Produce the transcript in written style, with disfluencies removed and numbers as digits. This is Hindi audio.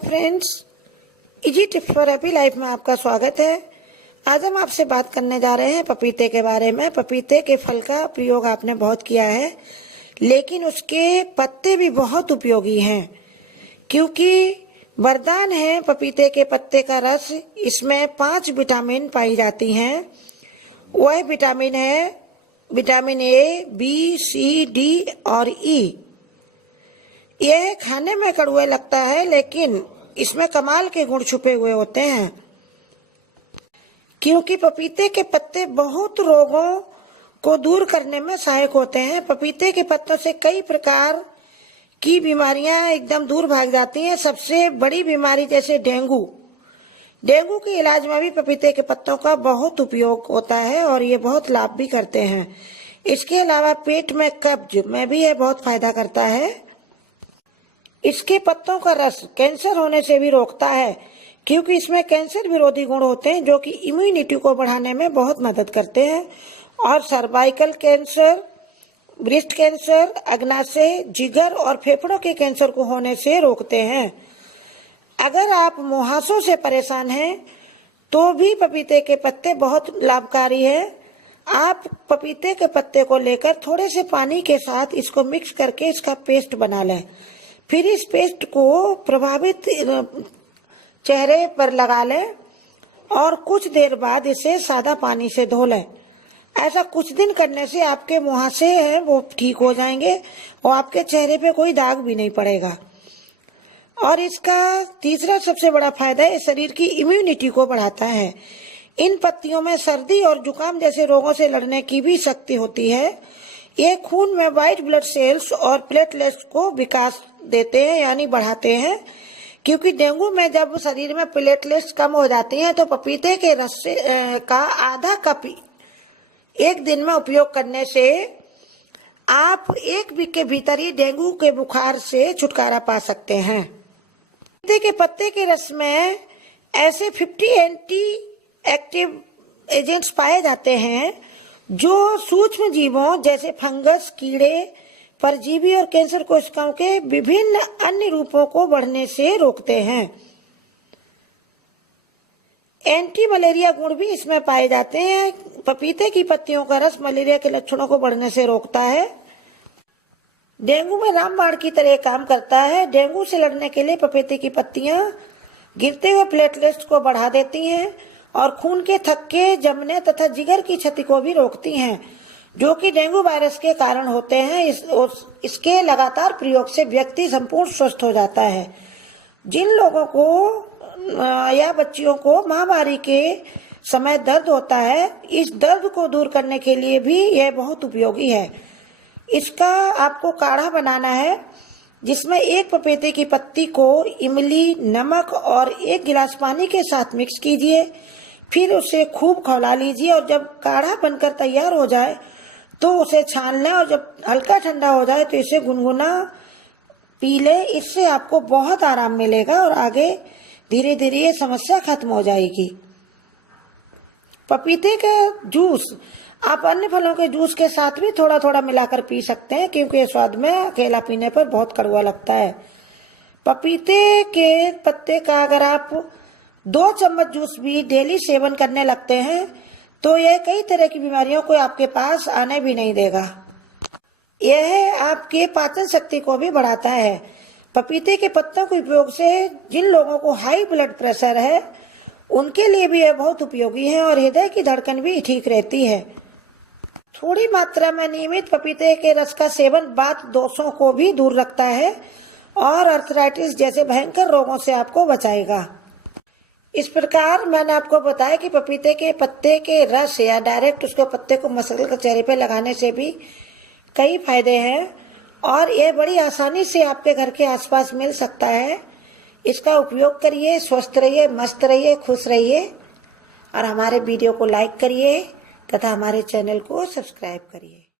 Friends, easy tips for happy life में आपका स्वागत है। आज हम आपसे बात करने जा रहे हैं पपीते के बारे में। पपीते के फल का प्रयोग आपने बहुत किया है, लेकिन उसके पत्ते भी बहुत उपयोगी हैं, क्योंकि वरदान है पपीते के पत्ते का रस। इसमें 5 विटामिन पाई जाती हैं। वह विटामिन है vitamin A, B, C, D और ई। यह खाने में कड़वा लगता है, लेकिन इसमें कमाल के गुण छुपे हुए होते हैं, क्योंकि पपीते के पत्ते बहुत रोगों को दूर करने में सहायक होते हैं। पपीते के पत्तों से कई प्रकार की बीमारियां एकदम दूर भाग जाती हैं। सबसे बड़ी बीमारी जैसे डेंगू के इलाज में भी पपीते के पत्तों का बहुत उपयोग होता है और ये बहुत लाभ भी करते हैं। इसके अलावा पेट में कब्ज में भी यह बहुत फायदा करता है। इसके पत्तों का रस कैंसर होने से भी रोकता है, क्योंकि इसमें कैंसर विरोधी गुण होते हैं जो कि इम्यूनिटी को बढ़ाने में बहुत मदद करते हैं और सर्वाइकल कैंसर, ब्रेस्ट कैंसर, अग्नाशय, जिगर और फेफड़ों के कैंसर को होने से रोकते हैं। अगर आप मुहासों से परेशान हैं तो भी पपीते के पत्ते बहुत लाभकारी हैं। आप पपीते के पत्ते को लेकर थोड़े से पानी के साथ इसको मिक्स करके इसका पेस्ट बना लें। फिर इस पेस्ट को प्रभावित चेहरे पर लगा लें और कुछ देर बाद इसे सादा पानी से धो लें। ऐसा कुछ दिन करने से आपके मुहासे हैं वो ठीक हो जाएंगे और आपके चेहरे पे कोई दाग भी नहीं पड़ेगा। और इसका तीसरा सबसे बड़ा फायदा है, शरीर की इम्यूनिटी को बढ़ाता है। इन पत्तियों में सर्दी और जुकाम जैसे रोगों से लड़ने की भी शक्ति होती है। ये खून में व्हाइट ब्लड सेल्स और प्लेटलेट्स को विकास देते हैं, यानी बढ़ाते हैं, क्योंकि डेंगू में जब शरीर में प्लेटलेट्स कम हो जाती हैं तो पपीते के रस का आधा कप एक दिन में उपयोग करने से आप एक वीक के भीतर ही डेंगू के बुखार से छुटकारा पा सकते हैं। पपीते के पत्ते के रस में ऐसे 50 एंटी एक्टिव एजेंट्स पाए जाते हैं जो सूक्ष्म जीवों जैसे फंगस, कीड़े, परजीवी और कैंसर कोशिकाओं के विभिन्न अन्य रूपों को बढ़ने से रोकते हैं। एंटी मलेरिया गुण भी इसमें पाए जाते हैं। पपीते की पत्तियों का रस मलेरिया के लक्षणों को बढ़ने से रोकता है। डेंगू में रामबाण की तरह काम करता है। डेंगू से लड़ने के लिए पपीते की पत्तियां गिरते हुए प्लेटलेट्स को बढ़ा देती हैं और खून के थक्के जमने तथा जिगर की क्षति को भी रोकती हैं, जो कि डेंगू वायरस के कारण होते हैं। इसके लगातार प्रयोग से व्यक्ति संपूर्ण स्वस्थ हो जाता है। जिन लोगों को या बच्चियों को महामारी के समय दर्द होता है, इस दर्द को दूर करने के लिए भी यह बहुत उपयोगी है। इसका आपको काढ़ा बनाना है, जिसमें एक पपीते की पत्ती को इमली, नमक और 1 गिलास पानी के साथ मिक्स कीजिए। फिर उसे खूब खौला लीजिए और जब काढ़ा बनकर तैयार हो जाए तो उसे छान लें और जब हल्का ठंडा हो जाए तो इसे गुनगुना पी लें। इससे आपको बहुत आराम मिलेगा और आगे धीरे धीरे ये समस्या खत्म हो जाएगी। पपीते का जूस आप अन्य फलों के जूस के साथ भी थोड़ा थोड़ा मिलाकर पी सकते हैं, क्योंकि ये स्वाद में अकेला पीने पर बहुत कड़वा लगता है। पपीते के पत्ते का अगर आप 2 चम्मच जूस भी डेली सेवन करने लगते हैं तो यह कई तरह की बीमारियों को आपके पास आने भी नहीं देगा। यह आपके पाचन शक्ति को भी बढ़ाता है। पपीते के पत्तों के उपयोग से जिन लोगों को हाई ब्लड प्रेशर है उनके लिए भी यह बहुत उपयोगी है और हृदय की धड़कन भी ठीक रहती है। थोड़ी मात्रा में नियमित पपीते के रस का सेवन वात दोषों को भी दूर रखता है और अर्थराइटिस जैसे भयंकर रोगों से आपको बचाएगा। इस प्रकार मैंने आपको बताया कि पपीते के पत्ते के रस या डायरेक्ट उसके पत्ते को मसल कर चेहरे पे लगाने से भी कई फायदे हैं और यह बड़ी आसानी से आपके घर के आसपास मिल सकता है। इसका उपयोग करिए, स्वस्थ रहिए, मस्त रहिए, खुश रहिए और हमारे वीडियो को लाइक करिए तथा हमारे चैनल को सब्सक्राइब करिए।